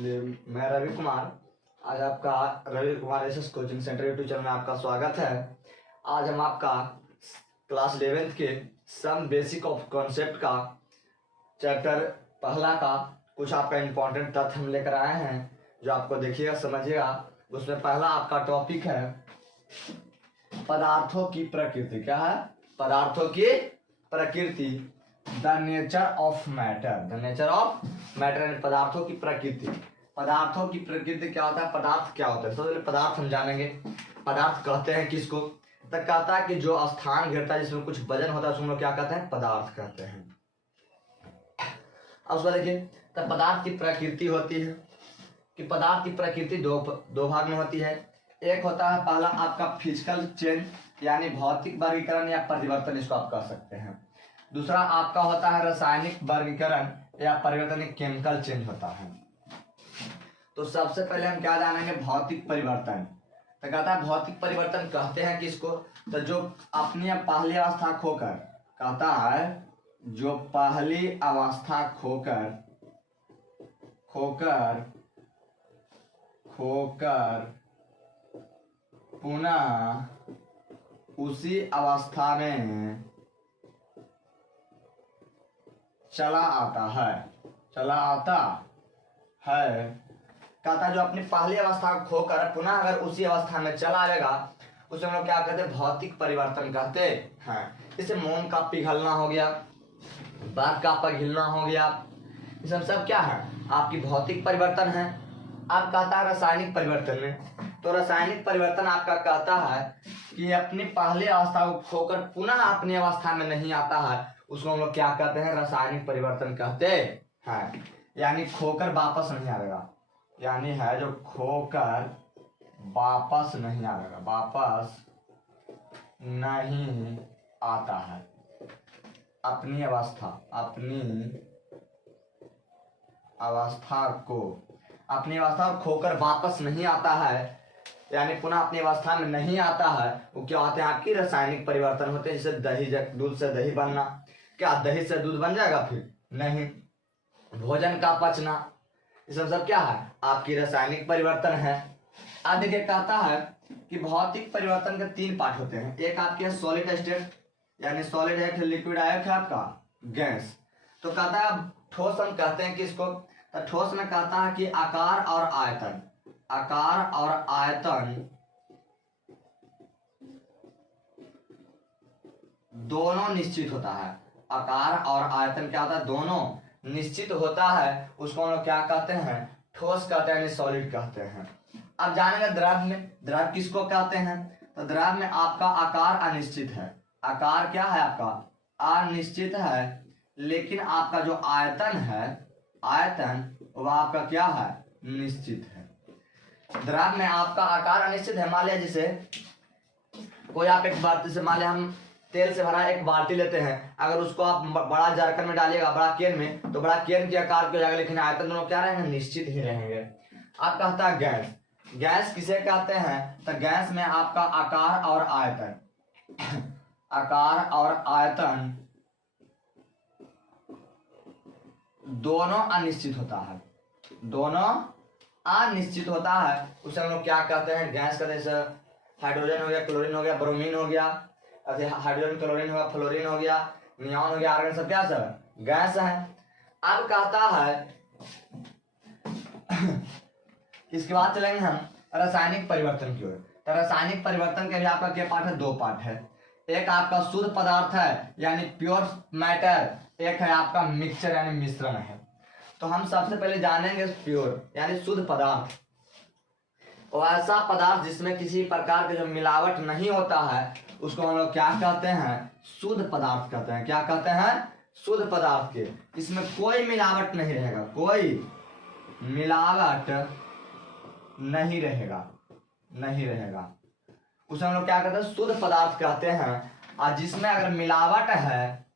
मैं रवि कुमार। आज आपका Ravi Kumar SS coaching centre YouTube channel में आपका स्वागत है। आज हम आपका क्लास 11th के सम बेसिक ऑफ कॉन्सेप्ट का चैप्टर पहला का कुछ आपका इम्पोर्टेंट तथ्य हम लेकर आए हैं जो आपको देखिएगा समझिएगा। उसमें पहला आपका टॉपिक है पदार्थों की प्रकृति। क्या है? पदार्थों की प्रकृति, the nature of matter. The nature of matter यानी पदार्थों की प्रकृति। पदार्थों की प्रकृति क्या होता है? पदार्थ क्या होता है? सबसे पहले पदार्थ हम जानेंगे। पदार्थ कहते हैं किसको? तो कहता है कि जो स्थान घेरता है जिसमें कुछ वजन होता है उसको हम लोग क्या कहते हैं? पदार्थ कहते हैं। अब उसको देखिए, तो पदार्थ की प्रकृति होती है कि पदार्थ की प्रकृति दो भाग में होती है। एक होता है पहला आपका फिजिकल चेंज यानी भौतिक वर्गीकरण या परिवर्तन, इसको आप कह सकते हैं। दूसरा आपका होता है रासायनिक वर्गीकरण या परिवर्तन, केमिकल चेंज होता है। तो सबसे पहले हम क्या जानेंगे? भौतिक परिवर्तन। तो कहता है भौतिक परिवर्तन कहते हैं किसको? तो जो अपनी पहली अवस्था खोकर, कहता है जो पहली अवस्था खोकर पुनः उसी अवस्था में चला आता है। कहता है जो अपनी पहली अवस्था को खोकर पुनः अगर उसी अवस्था में चला आएगा उसे हम लोग क्या कहते हैं? भौतिक परिवर्तन कहते हैं। जैसे मोम का पिघलना हो गया, बर्फ का पिघलना हो गया, ये सब क्या है? आपकी भौतिक परिवर्तन है। अब कहता है रासायनिक परिवर्तन में, तो रासायनिक परिवर्तन आपका कहता है कि अपनी पहली अवस्था को खोकर पुनः अपनी अवस्था में नहीं आता है, उसको हम लोग क्या कहते हैं? रासायनिक परिवर्तन कहते हैं। यानी खोकर वापस नहीं आएगा, यानी है जो खोकर वापस नहीं आएगा, वापस नहीं आता है। अपनी अवस्था को खोकर वापस नहीं आता है, यानी पुनः अपनी अवस्था में नहीं आता है। वो क्या होते हैं? आपकी रासायनिक परिवर्तन होते हैं। जैसे दूध से दही बनना, क्या दही से दूध बन जाएगा? फिर नहीं। भोजन का पचना, ये सब क्या है? आपकी रासायनिक परिवर्तन है। अब देखिए, कहता है कि भौतिक परिवर्तन के 3 पार्ट होते हैं। एक आपके है सॉलिड स्टेट, यानी सॉलिड है, फिर लिक्विड है, है आपका गैस। तो कहता है ठोस हम कहते हैं किसको? तो ठोस में कहता है कि आकार और आयतन दोनों निश्चित होता है। आकार और आयतन क्या होता है? दोनों निश्चित होता है। उसको हम लोग क्या कहते हैं? ठोस कहते हैं, सॉलिड कहते हैं। अब जानेंगे द्रव में। द्रव किसको कहते हैं? तो द्रव में आपका आकार अनिश्चित है। आकार क्या है? आपका अनिश्चित है, लेकिन आपका जो आयतन है, वह आपका क्या है? निश्चित है। द्रव में आपका आकार अनिश्चित है। मान लिया जैसे कोई आप एक बात, जैसे मान लिया हम तेल से भरा एक बाल्टी लेते हैं, अगर उसको आप बड़ा जरकन में डालिएगा, बड़ा केन में, तो बड़ा केन के आकार के हो जाएगा, लेकिन आयतन दोनों क्या रहेंगे? निश्चित ही रहेंगे। अब कहता है गैस। गैस किसे कहते हैं? तो गैस में आपका आकार और आयतन दोनों अनिश्चित होता है। उसे हम लोग क्या कहते हैं? गैस कहते हैं। जैसे हाइड्रोजन हो गया, क्लोरीन हो गया, ब्रोमीन हो गया, हाइड्रोजन क्लोरीन हो गया, फ्लोरीन हो गया, नियॉन हो गया, आर्गन, सब क्या सब गैस है। अब कहता है इसके बाद चलेंगे हम रासायनिक परिवर्तन की ओर। तो रासायनिक परिवर्तन के भी आपका क्या पार्ट है? 2 पार्ट है। एक आपका शुद्ध पदार्थ है यानी प्योर मैटर, एक है आपका मिक्सचर यानी मिश्रण है। तो हम सबसे पहले जानेंगे प्योर यानी शुद्ध पदार्थ। और ऐसा पदार्थ जिसमें किसी प्रकार का जो मिलावट नहीं होता है उसको हम लोग क्या कहते हैं? शुद्ध पदार्थ कहते हैं। क्या कहते हैं? शुद्ध पदार्थ के। इसमें कोई मिलावट नहीं रहेगा, कोई मिलावट नहीं रहेगा, उसे हम लोग क्या कहते हैं? शुद्ध पदार्थ कहते हैं। और जिसमें अगर मिलावट है,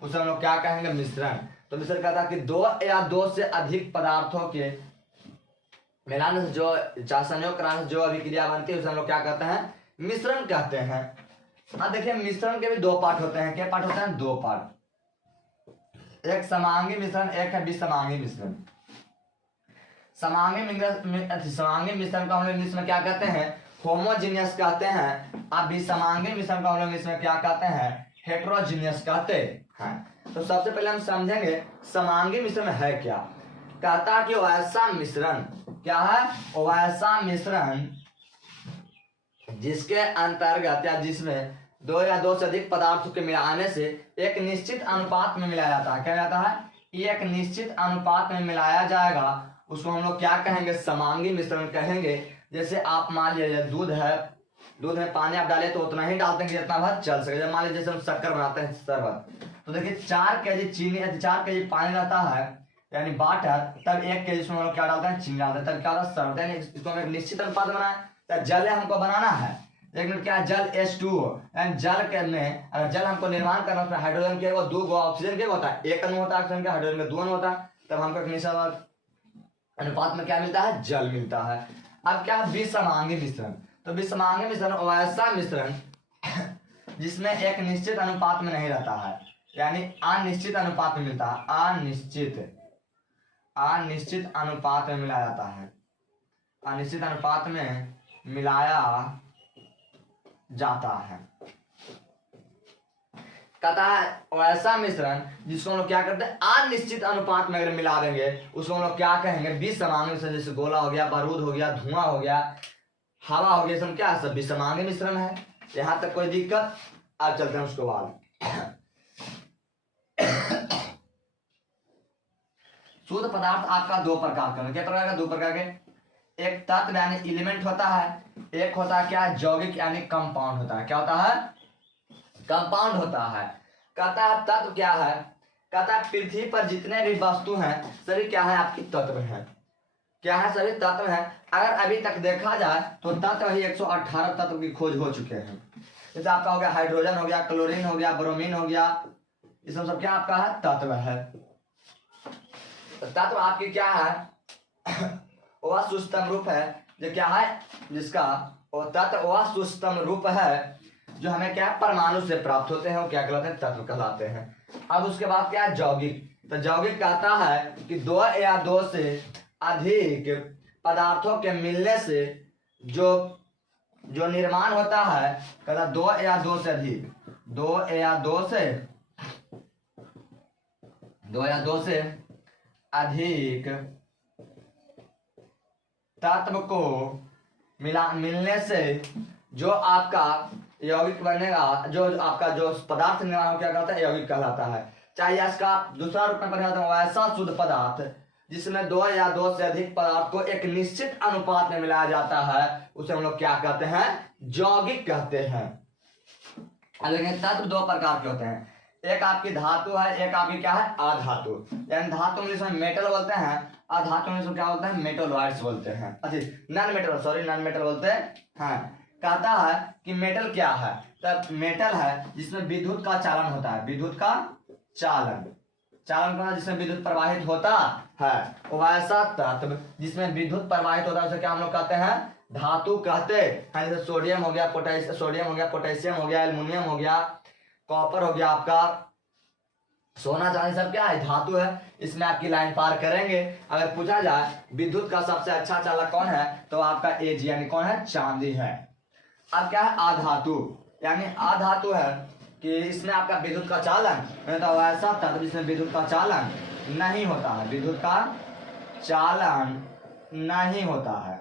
उसे हम लोग क्या कहेंगे? मिश्रण। तो मिश्रण कहता है कि 2 या 2 से अधिक पदार्थों के मिलाने से जो संयोग कराने से जो अभिक्रिया बनती है उसे हम लोग क्या कहते हैं? मिश्रण कहते हैं। अब देखिए मिश्रण के भी 2 पार्ट होते हैं। क्या पार्ट होते हैं? 2 पार्ट। एक समांगी मिश्रण, एक है विसमांगी मिश्रण। समांगी मिश्रण को हम लोग इंग्लिश में क्या कहते हैं? होमोजीनियस कहते हैं। अब विसमांगी मिश्रण को हम लोग इंग्लिश में क्या कहते हैं? हेट्रोजीनियस कहते हैं। तो सबसे पहले हम समझेंगे समांगी मिश्रण है क्या। कहता कि वैसा मिश्रण क्या है? वैसा मिश्रण जिसके अंतर्गत या जिसमें दो या दो से अधिक पदार्थों के मिलाने से एक निश्चित अनुपात में मिलाया जाता है। क्या जाता है? एक निश्चित अनुपात में मिलाया जाएगा, उसको हम लोग क्या कहेंगे? समांगी मिश्रण कहेंगे। जैसे आप मान लीजिए दूध में पानी आप डाले तो उतना ही डालते हैं जितना भर चल सके। जब मान लीजिए जैसे हम शक्कर बनाते हैं शरबत, तो देखिए 4 kg चीनी 4 kg पानी रहता है यानी वाटर, तब 1 kg इसमें हम लोग क्या डालते हैं? चीनी डालते हैं, तब क्या होता है? शरबत। यानी इसको हम एक निश्चित अनुपात बनाए, तो जल हमको बनाना है, लेकिन क्या जल H2O यानी जल के में अगर जल हमको निर्माण करना है, हाइड्रोजन के वो 2 गो, ऑक्सीजन के होता है 1 अणु होता है, ऑक्सीजन के हाइड्रोजन के 2 अणु होता है, तब हमको एक निश्चित अनुपात में क्या मिलता है? जल मिलता है। अब क्या है? विसमांगी मिश्रण। तो विसमांगी मिश्रण वैसा मिश्रण जिसमें एक निश्चित अनुपात में नहीं रहता है, यानी अनिश्चित अनुपात में मिलता है। अनिश्चित अनुपात में मिलाया जाता है, अनिश्चित अनुपात में मिलाया जाता है। कहता है वैसा मिश्रण जिसको हम लोग क्या करते हैं? अनिश्चित अनुपात में अगर मिला देंगे उसको हम लोग क्या कहेंगे? विसमांगी मिश्रण। जैसे गोला हो गया, बारूद हो गया, धुआं हो गया, हवा हो गया, सब क्या है? सब विसमांगी मिश्रण है। यहां तक कोई दिक्कत? अब चलते हैं उसके बाद। शुद्ध पदार्थ आपका 2 प्रकार का। क्या प्रकार का? 2 प्रकार के। एक तत्व यानी एलिमेंट होता है, एक होता है क्या? यौगिक यानी कंपाउंड होता है। क्या होता है? कंपाउंड होता है। कहता है तत्व क्या है? कहता है पृथ्वी पर जितने भी वस्तु हैं सभी क्या है? आपकी तत्व है। क्या है? सभी तत्व है। अगर अभी तक देखा जाए तो तत्व ही 118 तत्व की खोज हो चुके हैं। जैसे आपका हो गया हाइड्रोजन हो गया, क्लोरीन हो गया, ब्रोमीन हो गया, ये सब क्या आपका है? तत्व है। तत्व आपकी क्या है? वह सुस्तम रूप है जो क्या है? जिसका तत्व वह सुस्तम रूप है जो हमें क्या परमाणु से प्राप्त होते हैं, वो क्या कहलाते हैं? तत्व कहलाते हैं। अब उसके बाद क्या है? यौगिक। तो यौगिक कहता है कि 2 या 2 से अधिक पदार्थों के मिलने से जो निर्माण होता है, कहता 2 या 2 से अधिक, 2 या 2 से अधिक तत्व को मिलने से जो आपका यौगिक बनेगा, जो आपका जो पदार्थ निर्माण क्या कहलाता है? यौगिक कहलाता है। चाहे इसका दूसरा रूप में परिभाषित हो, ऐसा शुद्ध पदार्थ जिसमें 2 या 2 से अधिक पदार्थ को एक निश्चित अनुपात में मिलाया जाता है, उसे हम लोग क्या कहते हैं? यौगिक कहते हैं। लेकिन तत्व 2 प्रकार के होते हैं। एक आपकी धातु है, एक आपकी क्या है? अधातु। यानी धातु इंग्लिश में मेटल बोलते हैं, अधातु इंग्लिश में क्या बोलते हैं? मेटलॉइड्स बोलते हैं। अच्छा, नॉन मेटल बोलते हैं। कहता है कि मेटल क्या है? तब मेटल है जिसमें विद्युत का चालन होता है। विद्युत का चालन का जिसमें विद्युत प्रवाहित होता है, वैसा तत्व जिसमें विद्युत प्रवाहित होता है उसे क्या हम लोग कहते हैं? धातु कहते हैं। जैसे सोडियम हो गया, पोटेशियम हो गया, एल्युमिनियम हो गया, कॉपर हो गया, आपका सोना चांदी, सब क्या है? धातु है। इसमें आपकी लाइन पार करेंगे। अगर पूछा जाए विद्युत का सबसे अच्छा चालक कौन है, तो आपका एज यानी कौन है? चांदी है। अब क्या है? अधातु। यानी अधातु है कि इसमें आपका विद्युत का चालन तो ऐसा तत्व जिसमें विद्युत का चालन नहीं होता है, विद्युत का चालन नहीं होता है,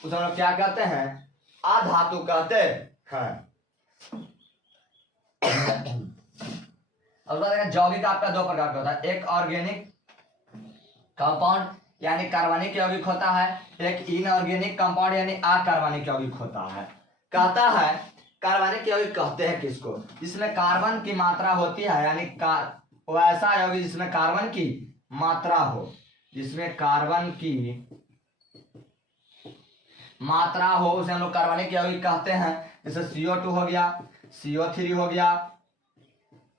उसे हम लोग क्या कहते हैं? अधातु कहते हैं। अब यौगिक आपका 2 प्रकार का होता है। एक ऑर्गेनिक कंपाउंड यानी कार्बनिक यौगिक होता है, एक इनऑर्गेनिक कंपाउंड यानी अकार्बनिक यौगिक होता है। कहता है कार्बनिक यौगिक कहते हैं किसको? जिसमें कार्बन की मात्रा होती है, यानी वैसा यौगिक जिसमें कार्बन की मात्रा हो, जिसमें कार्बन की मात्रा हो उसे हम लोग कार्बनिक यौगिक कहते हैं। जैसे CO2 हो गया, CO3 हो गया,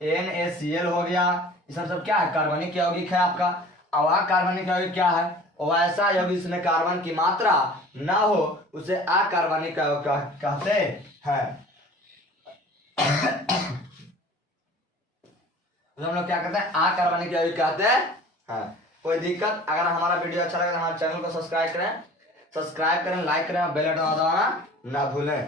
NaCl हो गया, ये सब क्या है? कार्बनिक यौगिक है आपका। अब कार्बनिक यौगिक क्या है? वैसा यौगिक जिसमें कार्बन की मात्रा ना हो उसे अकार्बनिक यौगिक कहते हैं। तो हम लोग क्या कहते हैं, अकार्बनिक यौगिक कहते हैं। हाँ, कोई दिक्कत? अगर हमारा वीडियो अच्छा लगे तो हमारे चैनल को सब्सक्राइब करें, लाइक करें और बेल आइकन दबाना ना भूलें।